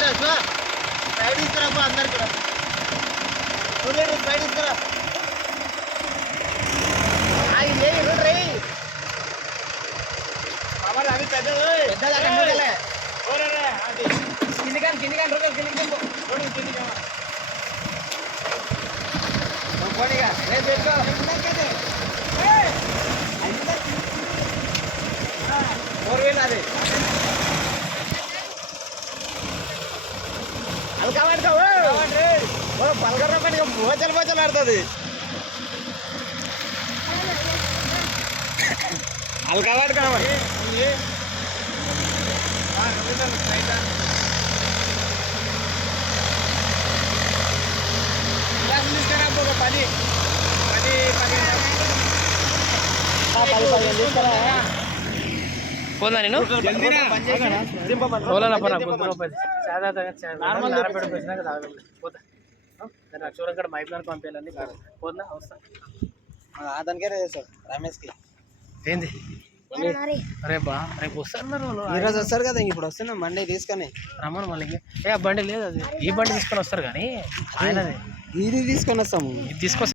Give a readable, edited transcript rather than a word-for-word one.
Sprite ఇస్తారా అందరికి Sprite ఇస్తారా అది పెద్దది కింది కానీ కిందిగా పెట్టుకో అది అది కాబట్టి పలకర పని బోచలు ఆడుతుంది అది కాబట్టి కావాలి తీసుకురా ఒక 10 తీసుకురా పోదా నేను చూడండి మైప్లాన్ పంపించాలని పోదా వస్తా దానికే చేస్తాడు రమేష్కి ఏంది రేపా రేపు వస్తారు ఈరోజు వస్తారు కదా ఇప్పుడు వస్తున్నాం బండి తీసుకొని రమ్మను మళ్ళీ ఏ బండి లేదు అది ఈ బండి తీసుకొని వస్తారు కానీ ఆయనది ఇది తీసుకొని వస్తాము ఇది తీసుకొస్తారు